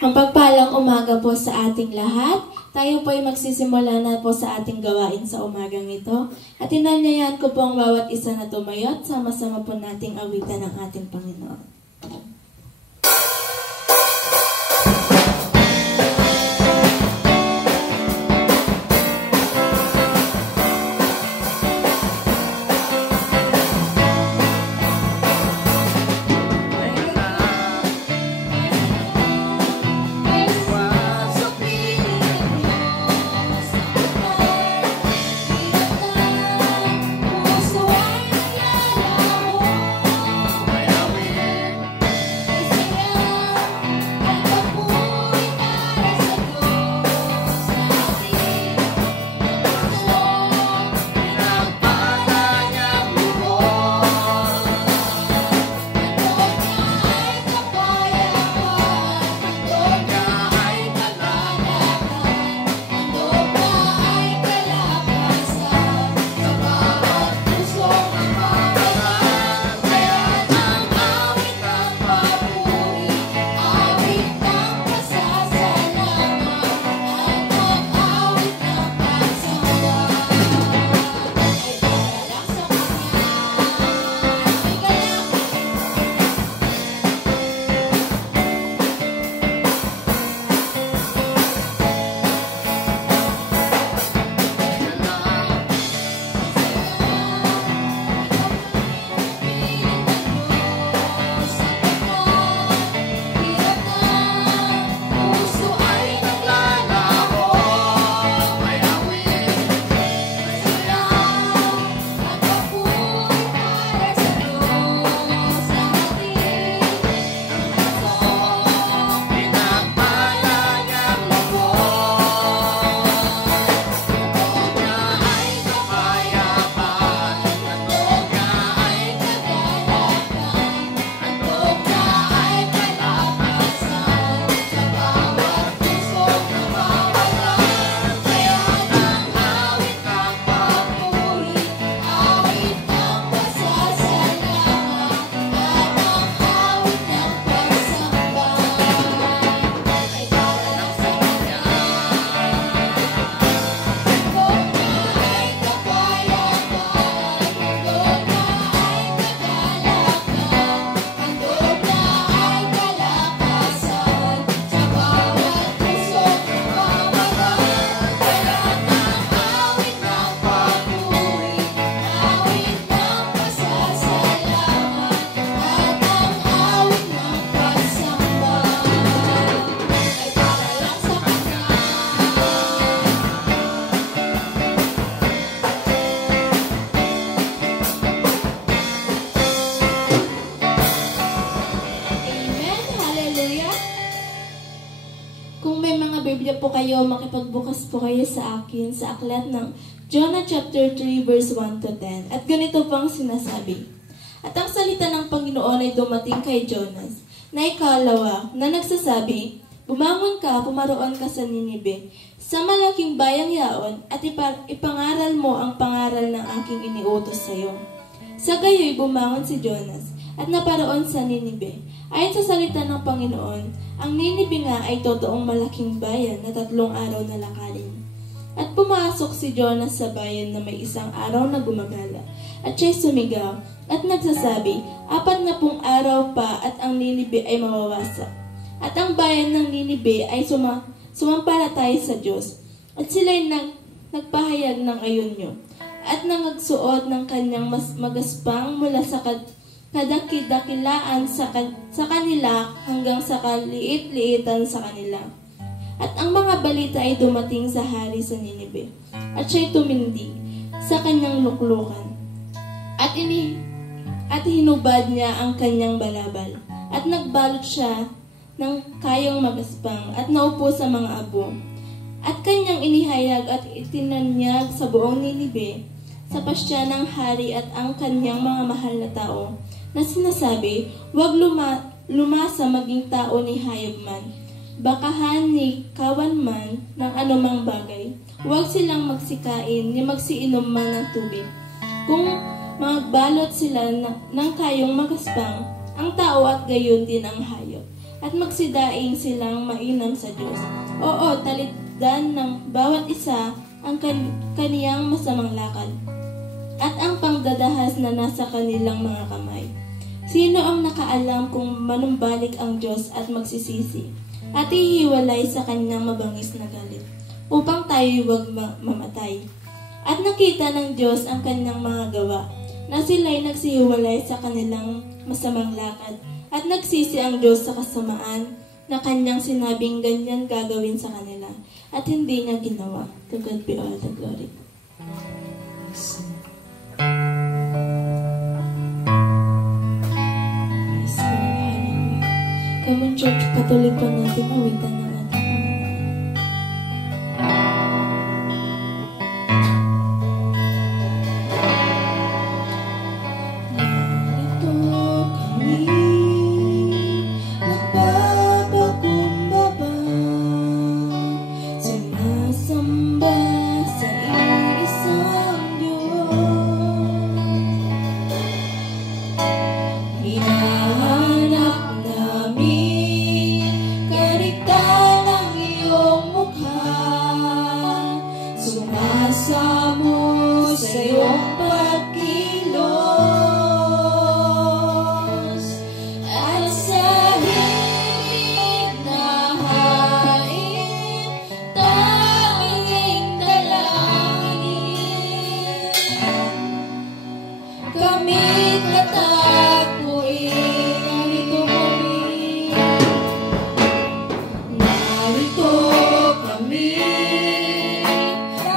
Mapagpalang umaga po sa ating lahat. Tayo po ay magsisimula na po sa ating gawain sa umagang ito. At inanyayahan ko po ang bawat isa na tumayo at sama-sama po nating awitan ng ating Panginoon. Po kayo, makipagbukas po kayo sa akin sa aklat ng Jonah chapter 3 verse 1 to 10. At ganito pang sinasabi. At ang salita ng Panginoon ay dumating kay Jonas na ikalawa na nagsasabi, bumangon ka, pumaroon ka sa Ninibe, sa malaking bayang yaon at ipangaral mo ang pangaral ng aking iniutos sa iyo. Sa gayoy bumangon si Jonas at naparoon sa Ninibe. Ayon sa salita ng Panginoon, ang Ninibe nga ay totoong malaking bayan na 3 araw na lakarin. At pumasok si Jonas sa bayan na may 1 araw na gumagala. At siya'y sumigaw at nagsasabi, 40 araw pa at ang Ninibe ay mawawasak. At ang bayan ng Ninibe ay sumampalatay sa Diyos. At sila'y nagpahayag ng ayunyo. At nangagsuot ng kanyang magaspang mula sa kadakidakilaan sa kanila hanggang sa kaliit-liitan sa kanila. At ang mga balita ay dumating sa hari sa Ninibe, at siya'y tumindig sa kanyang luklukan. At hinubad niya ang kanyang balabal, at nagbalot siya ng kayong magaspang, at naupo sa mga abo. At kanyang inihayag at itinanyag sa buong Ninibe, sa pasya ng hari at ang kanyang mga mahal na tao, na sinasabi, huwag lumasa maging tao ni hayop man, bakahan ni kawan man ng anumang bagay. Huwag silang magsikain ni magsiinom man ng tubig. Kung magbalot sila ng kayong magaspang, ang tao at gayon din ang hayop. at magsidaing silang mainam sa Diyos. Oo, talitdan ng bawat isa ang kaniyang masamang lakad at ang pangdadahas na nasa kanilang mga kamay. Sino ang nakaalam kung manumbalik ang Diyos at magsisisi at ihiwalay sa kanyang mabangis na galit upang tayo'y huwag mamatay? At nakita ng Diyos ang kanyang mga gawa, na sila'y nagsihiwalay sa kanilang masamang lakad at nagsisi ang Diyos sa kasamaan na kanyang sinabing ganyan gagawin sa kanila at hindi niya ginawa. To God be all the glory. Come on, church, patuloy pa natin awitan ng ating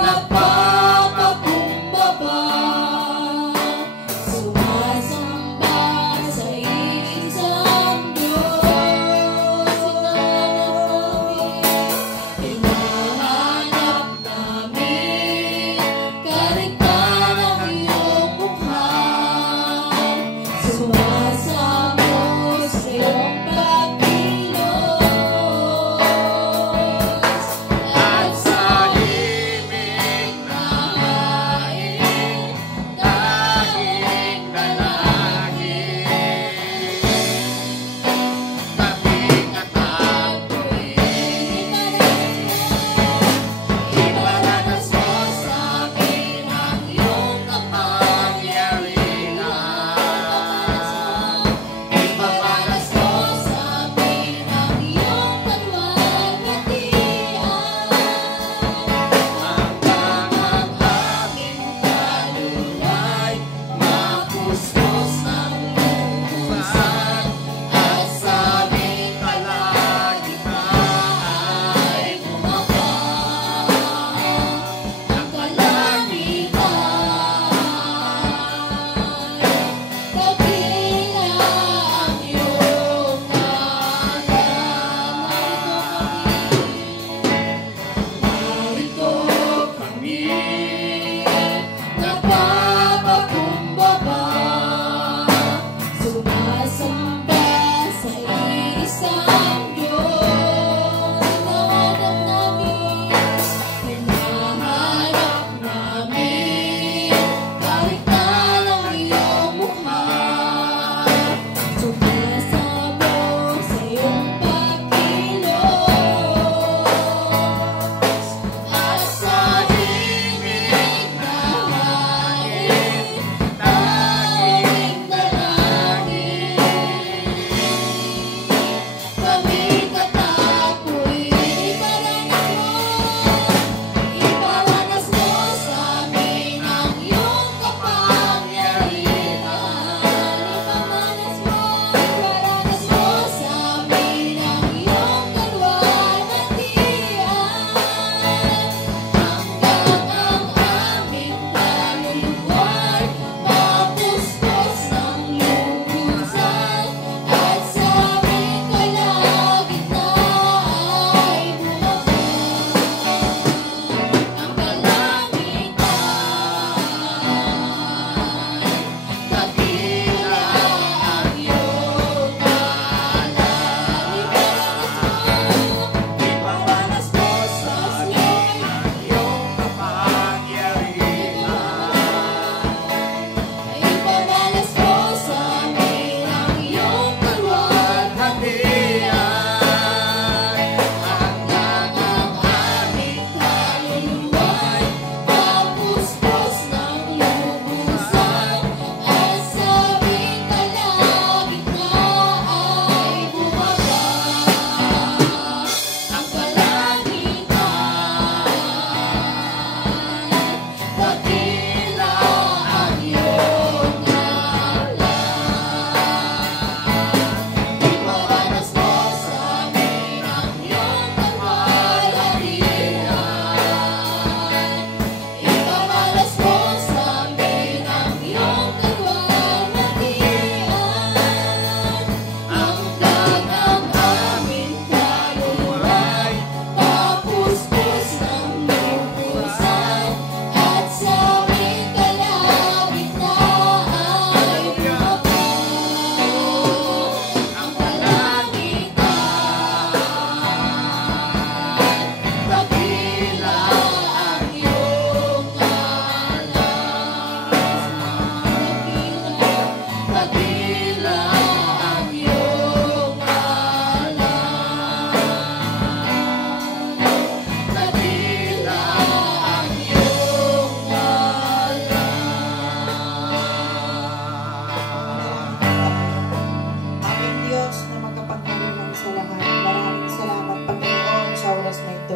Nagpapakumbaba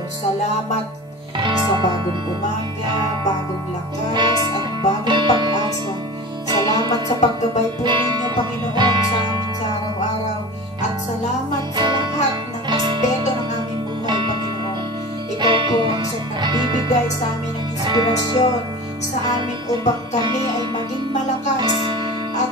Panginoon. Salamat sa bagong umaga, bagong lakas, at bagong pag-asa. Salamat sa paggabay po ninyo, Panginoon, sa amin sa araw-araw. At salamat sa lahat ng aspeto ng aming buhay, Panginoon. Ikaw po ang nagbibigay sa amin ng inspirasyon sa amin upang kami ay maging malakas at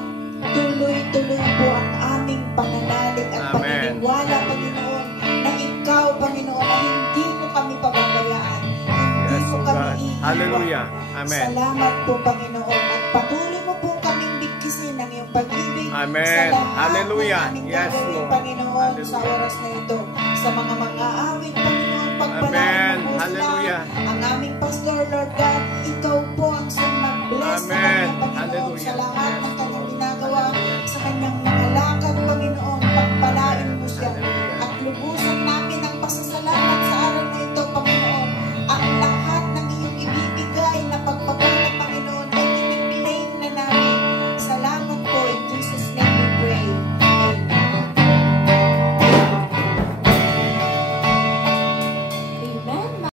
tuloy-tuloy po ang aming pananalig at paniniwala, Panginoon, na Ikaw, Panginoon, na hindi mo kami pababayaan, hindi mo kami iiwan. Hallelujah. Amen. Salamat po, Panginoon, at patuloy mo po kaming bigkisin ng iyong pag-ibig. Amen. Sa lahat Hallelujah. ng aming Yes, gagawin, Lord. Panginoon, Hallelujah. sa oras na ito, sa mga awit, Panginoon, pagpalaan mo po Hallelujah. sila. Ang aming pastor, Lord God, Ikaw po ang siyang mag-bless sa Amen. kanya, Panginoon.